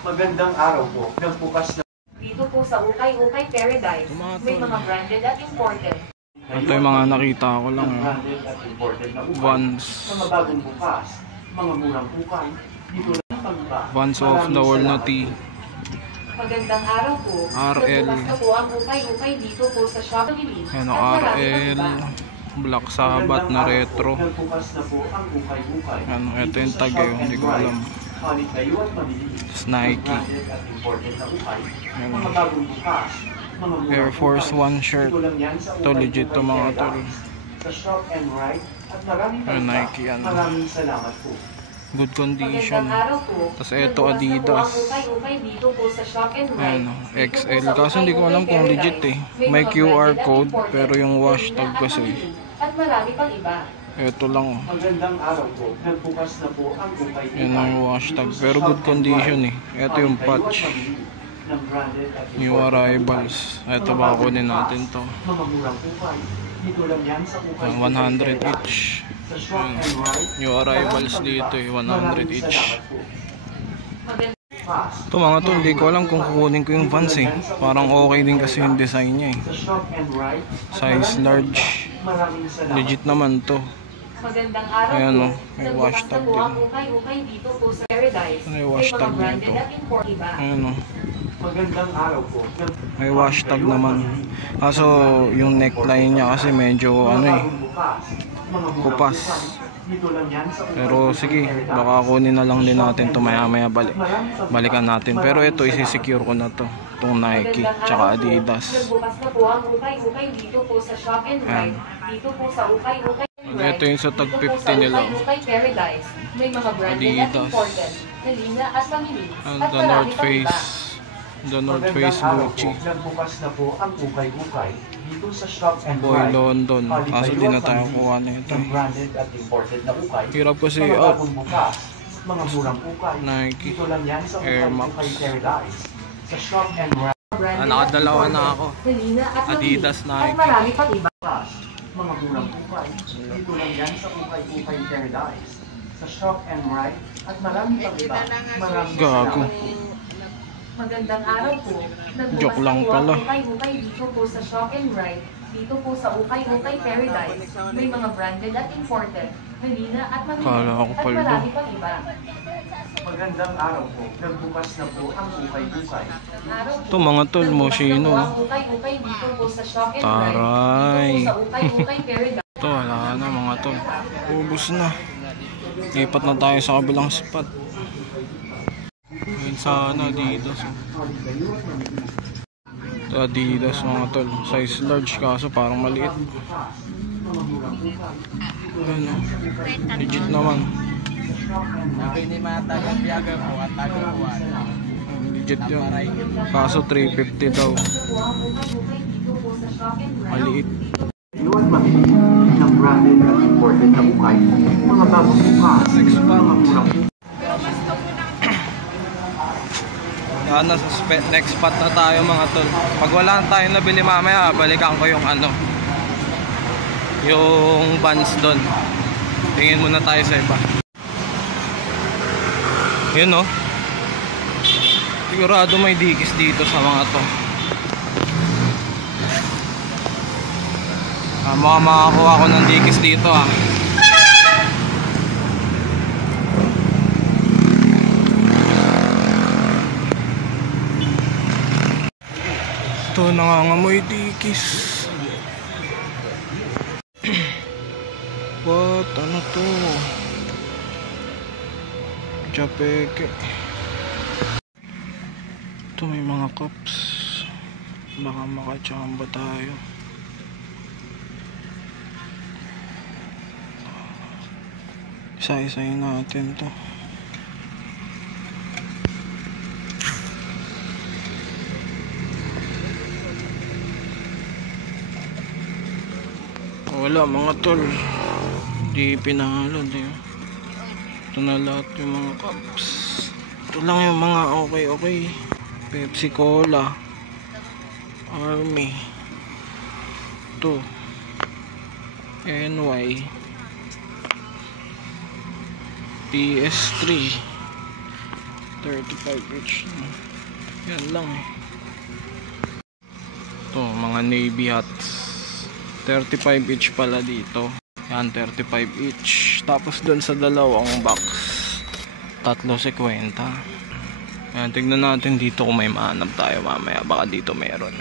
Magandang araw po. Nagbukas na dito po sa Ukay-Ukay Paradise. May mga branded at imported. Ito yung mga nakita ko lang. Vans. Mga bagong bukas, mga murang ukay. Dito lang pagba. Vans of the World na tea. Magandang araw po. RL. Nagbukas na po ang Ukay-Ukay dito po sa Shopee. Yan o, RL. Black Sabbath na retro. Nagbukas na po ang ukay-ukay. Ano, ito yung tag eh, hindi ko alam. Palit kayo at mabili. Tapos Nike. At imported na ukay. Yan. Mga bagong bukas, mga murang Air Force ukay. One shirt. Dito lang yan sa Ito legit to mga tol. Sa Shop and Ride at maraming Yung pagka. Nike yan. Maraming salamat po. Good condition. Magandang araw po. Tapos ito Nagbukas na po Adidas. ang Ukay-Ukay dito po sa Shop and Ride. Ano, Dito po XL. sa Kaso hindi ko alam kung Ukay-Ukay legit eh. Paradise. May mga QR branded at code imported. pero yung wash Marina tag at kasi. mabili. At marami pang iba. Ito lang oh. Magandang araw po. Nagbukas na po ang ukay-ukay. Yan ang wash tag. Pero good condition eh. Ito yung patch. New arrivals. Ito ba kunin natin to. Mga murang ukay. Dito lang yan sa ukay. 100 each. Sa Shop and Ride. New arrivals dito eh. 100 each. Magandang Ito mga to, hindi ko alam kung kukunin ko yung Vans eh. Parang okay din kasi yung design niya eh. Sa Shop and Ride. Size large. Maraming salamat. Legit naman to. Magandang araw Ayan, po. oh, may wash Nagbukas na tag po din. ang Ukay-Ukay dito po sa Paradise. May wash mga tag branded dito. at import iba. Ayan o. Magandang araw po. May wash tag naman. Kaso yung neckline niya kasi medyo ano eh. Kupas. Dito lang yan sa Pero sige, baka kunin na lang din natin to maya-maya balikan natin. Pero ito isi-secure ko na to. Itong Nike tsaka Adidas. Nagbukas na po ang Ukay-Ukay dito po sa Shop and Ride. Dito po sa Ukay-Ukay Ride. Ito yung sa tag Dito po 50 sa nila. Ukay-Ukay Paradise. May mga branded at Adidas. imported. Marina at pamili. And At the marami North pang iba. Face. The North Face Gucci. Nagbukas na po ang ukay-ukay dito sa Shop and Boy Ride. London. Kaso di na tayo kuha na ito Ng eh. branded at imported na ukay. Hirap kasi Mga out. bagong bukas, mga murang ukay. Nike. Dito lang yan sa Air Max. Ukay-Ukay Paradise. Sa Shop and Ride. Branded Nakadalawa at na imported. ako. Marina at mabili. Adidas, At Nike. marami pang iba. Mga murang ukay. Dito lang yan sa Ukay-Ukay Paradise. Sa Shop and Ride. At marami pang iba. Maraming Gago. salamat po. Magandang araw po. Nagbukas Joke lang na po pala. ang Ukay-Ukay dito po sa Shop and Ride. Dito po sa Ukay-Ukay Paradise. May mga branded at imported. Marina at mabili. Kala ko At pala. marami pang iba. Magandang araw po. Nagbukas na po ang ukay-ukay. Araw po. Ito mga tol, Nagbukas Moschino. na po ang Ukay-Ukay dito po sa Shop and Ride. Taray. Dito po sa Ukay-Ukay Paradise. Ito wala na mga tol. Ubus na. Lipat na tayo sa kabilang spot. Yun sa Adidas. Ito Adidas mga tol. Size large kaso parang maliit. Ano, legit naman. Legit yun. Kaso 350 daw. Maliit. Iwan mamili ng branded at imported na ukay. Mga bagong bukas. Mga murang Ano, next spot na tayo mga tol. Pag wala na tayong nabili mamaya, balikan ko yung ano, yung Vans doon. Tingin muna tayo sa iba. Yun oh. Sigurado may dikis dito sa mga to. Mukhang makakuha ko ng dikis dito ah. Ito nangangamoy dikis. What? Ano to? Japeke. Ito may mga cups. Baka makachamba tayo. Isa-isayin natin to. Wala mga tol. Di pinalad eh. Ito na lahat yung mga cups. Ito lang yung mga okay. Pepsi Cola, Army, ito NY, PS3 35 inch. Yan lang. Ito, mga navy hats. 35 inch pala dito. Yan, 35 inch. Tapos doon sa dalawang box, 3.50. Yan, tignan natin dito kung may mahanap tayo mamaya. Baka dito meron.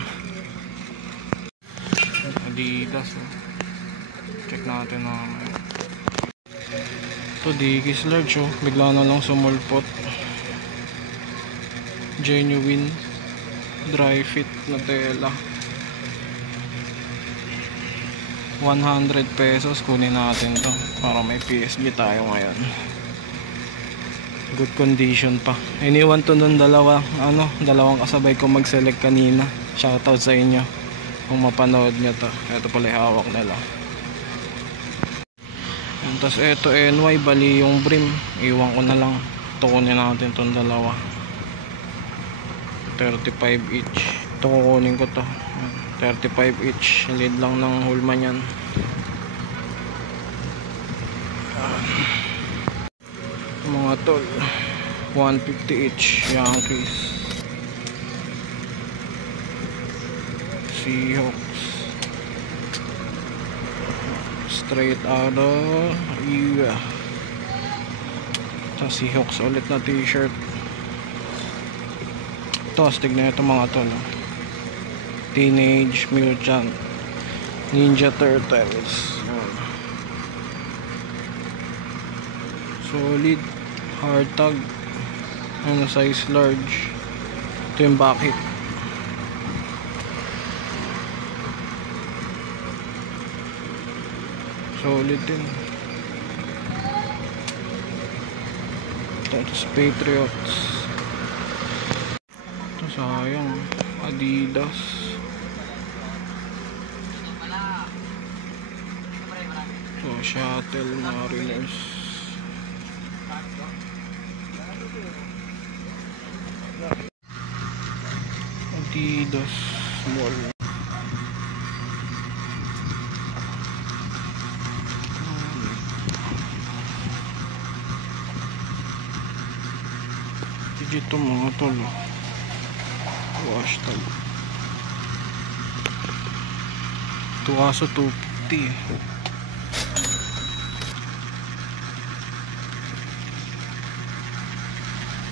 Adidas. Check natin mamaya. Ito, Dickies large oh. Bigla na lang sumulpot. Genuine dry fit na tela. 100 pesos. Kunin natin to para may PSG tayo ngayon. Good condition pa. Iniwan to nun dalawang kasabay ko mag-select kanina. Shoutout sa inyo kung mapanood nyo to. Ito pala yung hawak nila. Tapos ito NY, bali yung brim. Iwan ko na lang. Ito kunin natin itong dalawa. 35 each. Ito kukunin ko to. 35 each. Lead lang ng Hulman yan. Mga tol, 150 each. Yankees, Seahawks, straight out of sa Seahawks ulit na t-shirt. Tapos tignan ito mga tol, Teenage Mutant Ninja Turtles. Solid hard tag, size large. Ito yung bakit. Solid din. Tapos Patriots. Ito sayang, Adidas. Ito Shuttle Mariners. Adidas small. Dito mga tol, wash tag. Ito kaso 250.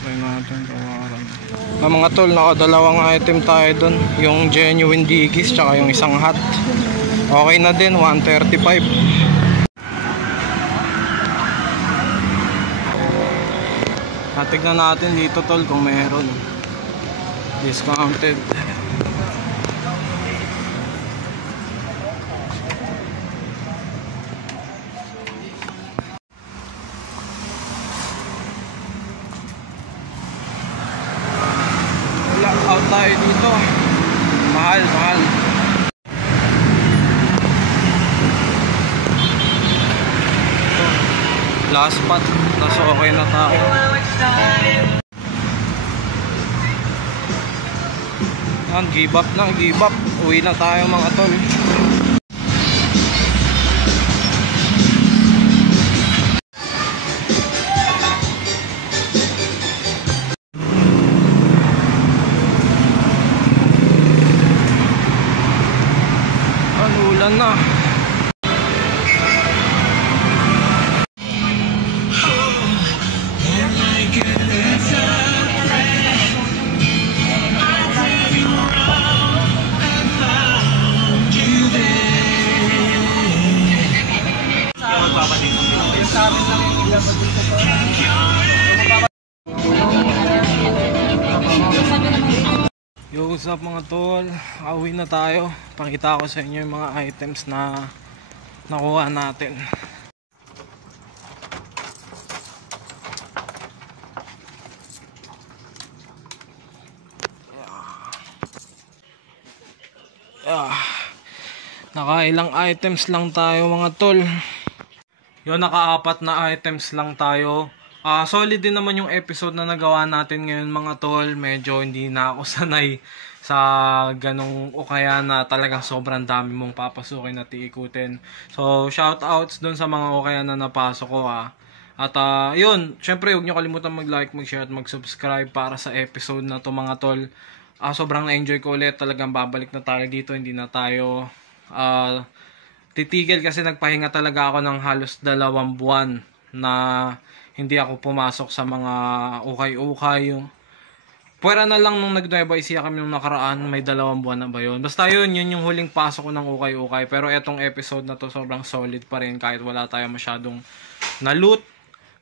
Try natin tawaran. Mga tol, nakadalawang item tayo dun. Yung genuine Dickies tsaka yung isang hat. Okay na din, 135. Tignan natin dito tol kung meron discounted. Out tayo dito. Mahal. Ito, last spot. Tapos okay na tayo. Give up. Uwi na tayo mga tol. Ulan na. Yo, what's up mga tol? Uwi na tayo. Pakita ko sa inyo yung mga items na nakuha natin. Nakailang items lang tayo mga tol. Yo, naka-4 na items lang tayo. Solid din naman yung episode na nagawa natin ngayon mga tol. Medyo hindi na ako sanay sa ganong o kaya na talagang sobrang dami mong papasukin at iikutin. So shoutouts dun sa mga o kaya na napasok ko At yun, syempre huwag nyo kalimutan mag-like, mag-share at mag-subscribe para sa episode na to mga tol. Sobrang na-enjoy ko ulit, talagang babalik na tayo dito, hindi na tayo titigil kasi nagpahinga talaga ako ng halos 2 buwan na hindi ako pumasok sa mga ukay-ukay. Pwera na lang nung nag-Nueva Ecija kami nung nakaraan, may 2 buwan na ba yun? Basta yun yung huling pasok ko ng ukay-ukay. Pero etong episode na to sobrang solid pa rin kahit wala tayo masyadong na-loot.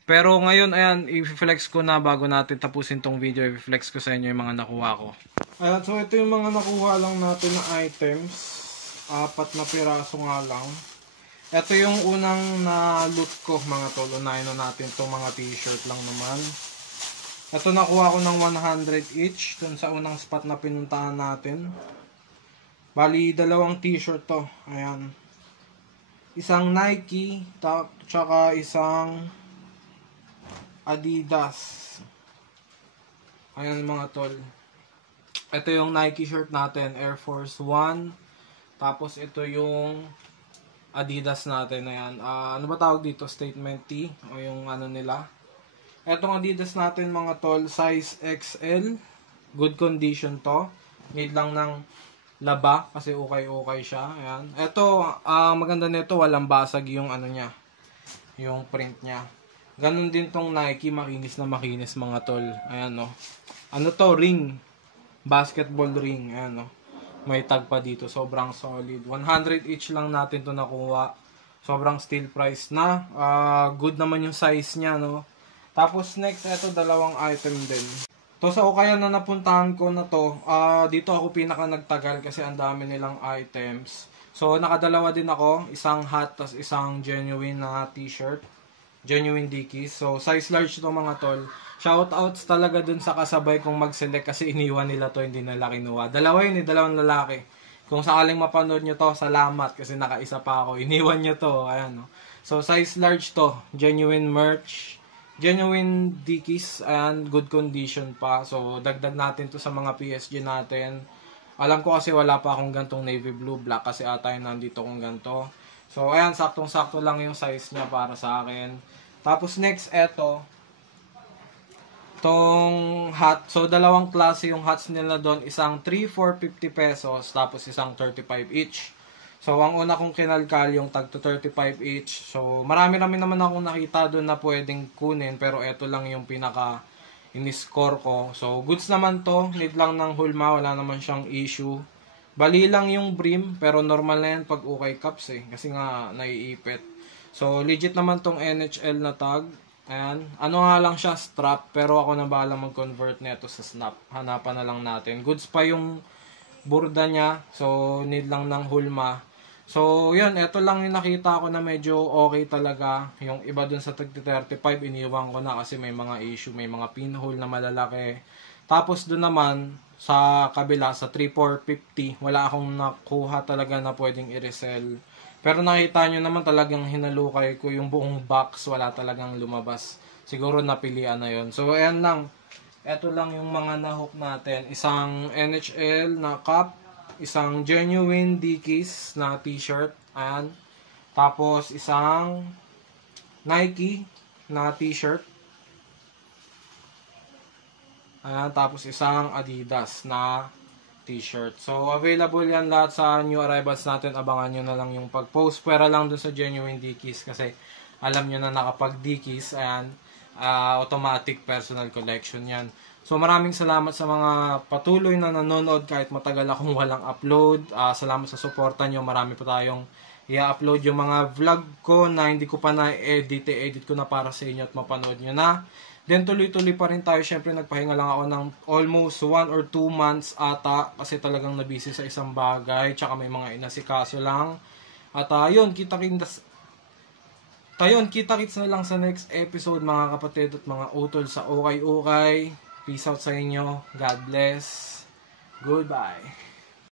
Pero ngayon, ayan, i-flex ko na bago natin tapusin tong video. I-flex ko sa inyo yung mga nakuha ko. Ayan, so ito yung mga nakuha lang natin na items. 4 na piraso nga lang. Ito yung unang na-loot ko mga tol. Unahin na natin itong mga t-shirt lang naman. Ito nakuha ko ng 100 each dun sa unang spot na pinuntahan natin. Bali, 2 t-shirt to. Ayan. Isang Nike, tsaka isang Adidas. Ayan mga tol. Ito yung Nike shirt natin, Air Force 1. Tapos ito yung Adidas natin. Ayan. Ano ba tawag dito? Statement T. O yung ano nila. Etong Adidas natin mga tol, size XL. Good condition to. Made lang ng laba kasi ukay-ukay siya. Ayan. Ito, maganda nito, walang basag yung ano niya. Yung print niya. Ganun din tong Nike, makinis na makinis mga tol. Ayan no. Ano to? Ring. Basketball ring. Ayan no. May tag pa dito. Sobrang solid. 100 each lang natin to nakuha. Sobrang steal price na. Good naman yung size niya no. Tapos next, ito 2 item din. To sa ukayan na napuntahan ko na to, dito ako pinaka nagtagal kasi ang dami nilang items. So nakadalawa din ako, isang hat tas isang genuine na t-shirt, genuine Dickies. So size large to mga tol. Shoutouts talaga dun sa kasabay kong mag-select kasi iniwan nila to, hindi nila kinuha. Dalawa yun, 2 lalaki. Kung sakaling mapanood nyo to, salamat kasi nakaisa pa ako. Iniwan nyo to, ayan no. So size large to, genuine merch. Genuine Dickies, and good condition pa. So, dagdag natin to sa mga PSG natin. Alam ko kasi wala pa akong gantong navy blue, black kasi ata yung nandito kong ganto. So, ayan, saktong-sakto lang yung size niya para sa akin. Tapos next, eto. Tong hat. So, 2 klase yung hats nila doon. Isang 3 for 50 pesos, tapos isang 35 each. So, ang una kong kinalkal yung tag to 35 each. So, marami-rami naman akong nakita doon na pwedeng kunin. Pero eto lang yung pinaka in-score ko. So, goods naman to. Need lang ng hulma. Wala naman siyang issue. Bali lang yung brim. Pero normal na yan pag ukay cups eh. Kasi nga, naiipit. So, legit naman tong NHL na tag. Ayan. Ano nga lang siya, strap. Pero ako na bahala mag-convert nito sa snap. Hanapan na lang natin. Goods pa yung burda niya. So, need lang ng hulma. So, yun, ito lang yung nakita ko na medyo okay talaga. Yung iba dun sa 35, iniwan ko na kasi may mga issue, may mga pinhole na malalaki. Tapos dun naman, sa kabila, sa 3450, wala akong nakuha talaga na pwedeng i-resell. Pero nakita nyo naman talagang hinalukay ko yung buong box, wala talagang lumabas. Siguro napilian na yun. So, ayan lang. Ito lang yung mga nahook natin. Isang NHL na cup. Isang genuine Dickies na t-shirt. Ayan. Tapos, isang Nike na t-shirt. Ayan. Tapos, isang Adidas na t-shirt. So, available yan lahat sa new arrivals natin. Abangan nyo na lang yung pag-post. Pwera lang dun sa genuine Dickies kasi alam nyo na nakapag-Dickies. Ayan. Automatic personal collection yan. So maraming salamat sa mga patuloy na nanonood kahit matagal akong walang upload. Salamat sa suporta nyo. Marami pa tayong i-upload yung mga vlog ko na hindi ko pa na-edit. Edit ko na para sa inyo at mapanood nyo na. Then tuloy-tuloy pa rin tayo. Syempre nagpahinga lang ako ng almost 1 or 2 months ata kasi talagang nabisi sa isang bagay. Tsaka may mga inasikaso lang. At yun, kita-kits na lang sa next episode mga kapatid at mga utol sa ukay-ukay. Peace out sa inyo. God bless. Goodbye.